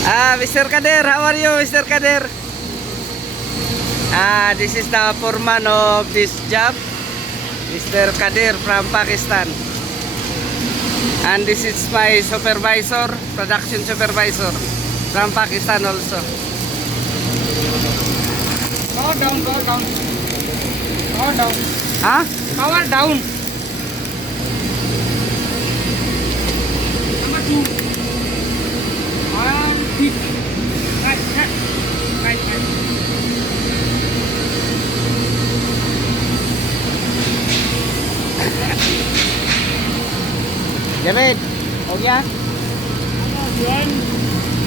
Mr. Kader, how are you, Mr. Kader? This is the foreman of this job, Mr. Kader from Pakistan. And this is my supervisor, production supervisor from Pakistan also. Power down, power down. Power down. Huh? Power down. Number 2. And deep. Right, right. Right, right. David, हो गया?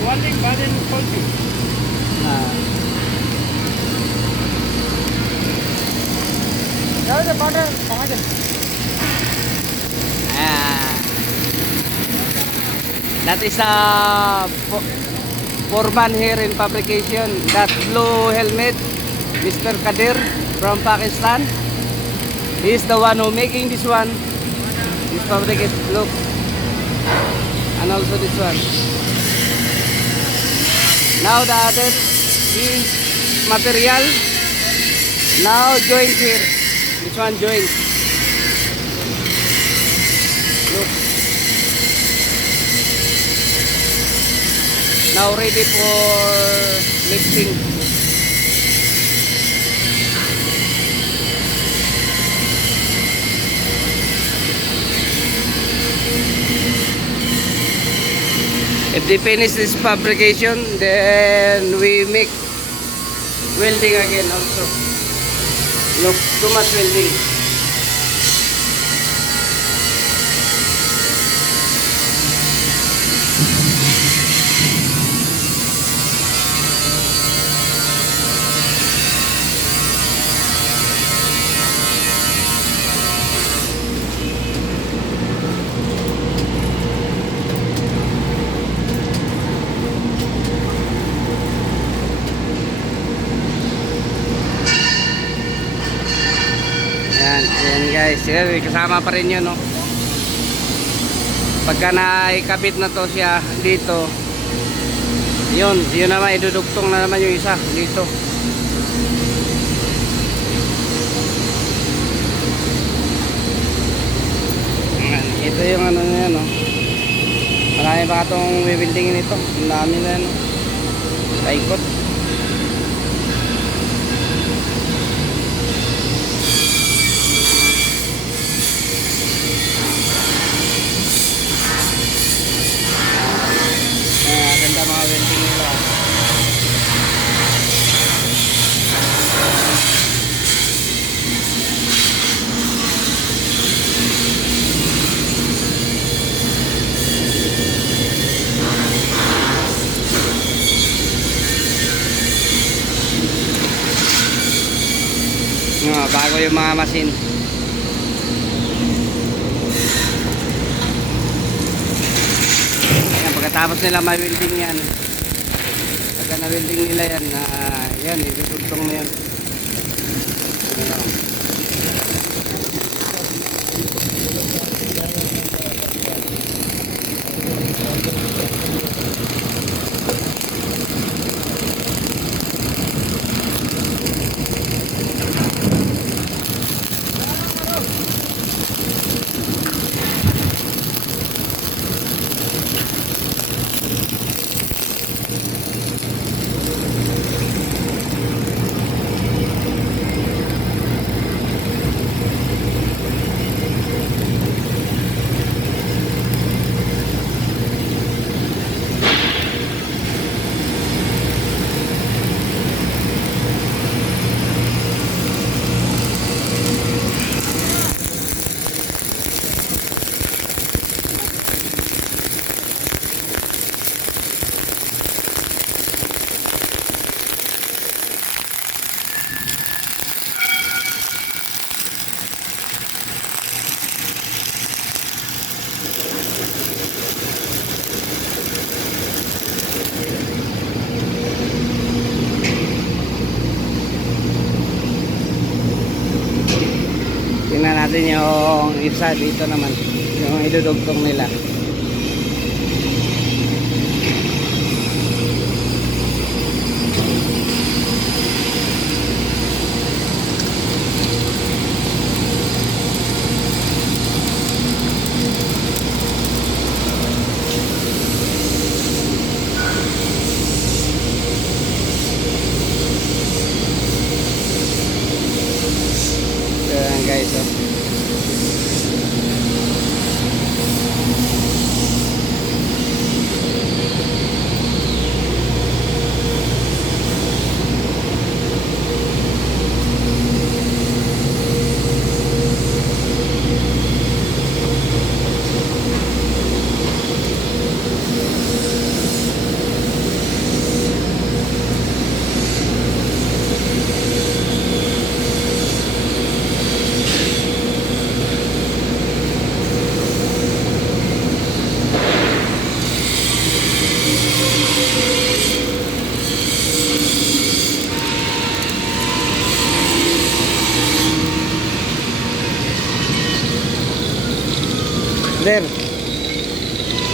Warning button faulty. There is a button. That is a foreman here in fabrication. That blue helmet, Mr. Kadir from Pakistan. He is the one who making this one. This fabricate, look. And also this one. Now the other is material. Now joint here. This one joint. Look. Now ready for mixing. If they finish this fabrication, then we make welding again also. Look, too much welding. Yan guys, yan, kasama pa rin yun, no? Pagka naikabit na to siya dito, yun naman, idudugtong na naman yung isa dito. Yan, ito yung ano na yan, no? Marami pa itong bibildingin ito. Ang dami na yan, no? Paikot. Ganda mga welding nila. Bago yung mga machine. Pagkatapos nila ma-welding yan, pagka na-welding nila yan, yan, itutugtong na yan. Tingnan natin yung isa dito naman, yung idudugtong nila.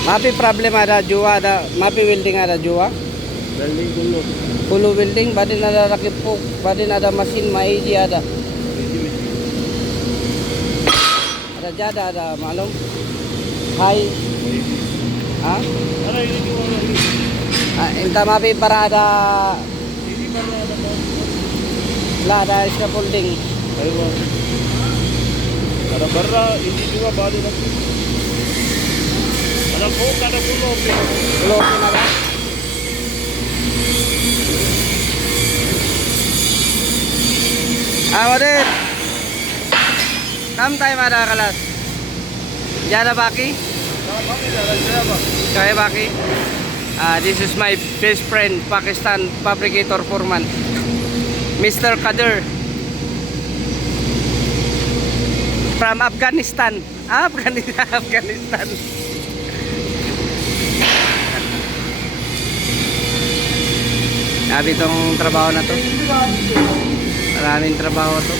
Mapi problem ada jua ada mapi welding ada jua. Welding dulu. Kulo welding badin ada rakip po, badin ada mesin maiji ada. Ada jada ada malum. Hai. Ha? Ada ini juga lagi. Inta mapi para ada Ini baru ada la ada scaffolding. Ayo. Ada barra ini juga baru lagi. Ada kok ada kulo. Kulo pinada. Wadid. Kam time ada kelas. Jada baki. Kalau kami ada siapa? Kaya baki. This is my best friend, Pakistan fabricator foreman, Mr. Kadir from Afghanistan. Afghanistan. Sabi itong trabaho na to. Maraming trabaho to.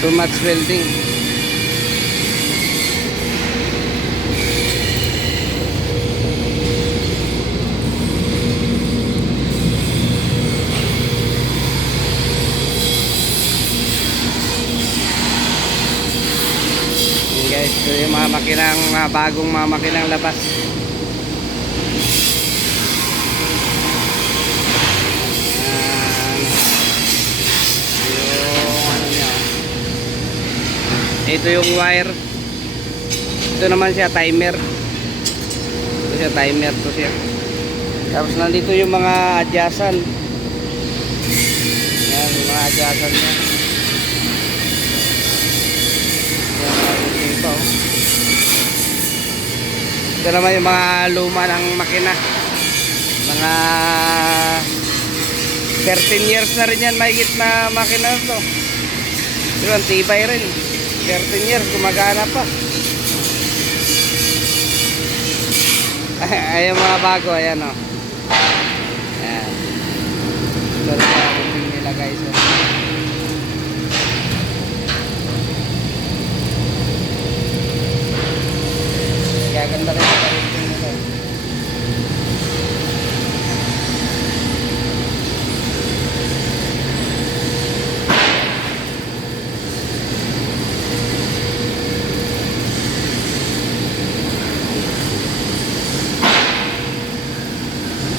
Too much welding. Guys, ito yung mga makinang, mga bagong mga makinang labas. Yung ano niya. Ito yung wire. Ito naman siya timer. Ito siya timer to siya. Tapos nandito yung mga adjacent. Yan yung mga adjacent niya. Ito naman yung mga luma ng makina. Mga 13 years na rin yan mahigit na makina to. Pero ang tibay rin. 13 years gumagana pa. Ay yung mga bago, ayan o. Ayan. Ito rin yung nila guys. Gaganda rin yung parinting nito.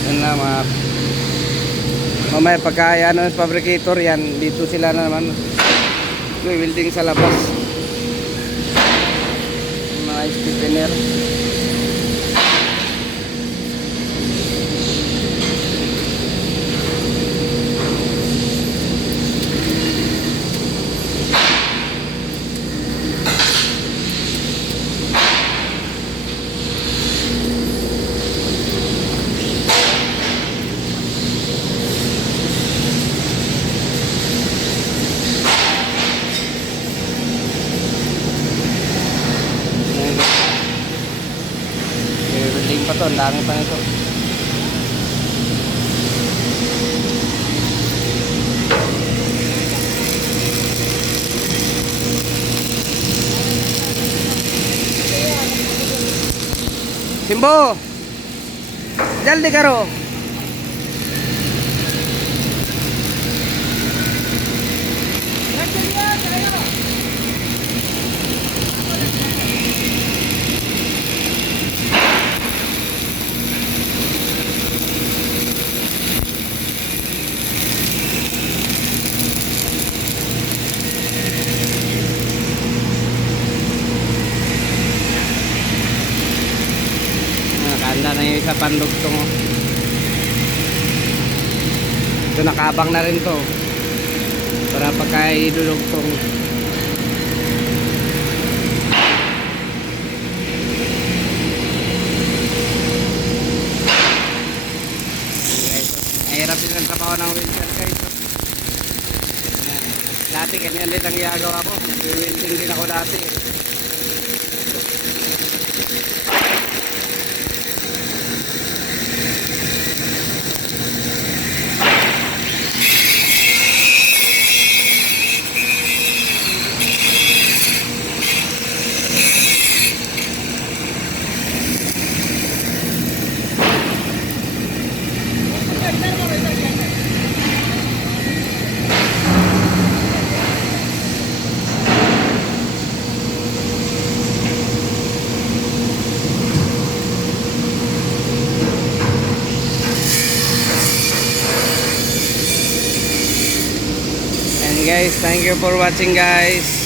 Yun na mga mamaya pagka ano yung fabricator yan, dito sila na naman may welding sa labas. Mga stiffener. Pa to, ang dami pa nito. Simbo, jaldi karo. Nakahanda na yung isa pandugtong. Ito nakabang na rin to para pagka idudugtong. Mahirap din ang trabaho ng welder guys. Dati ganyan din ang ginagawa ko. Nag-welding din ako dati. guys, thank you for watching guys.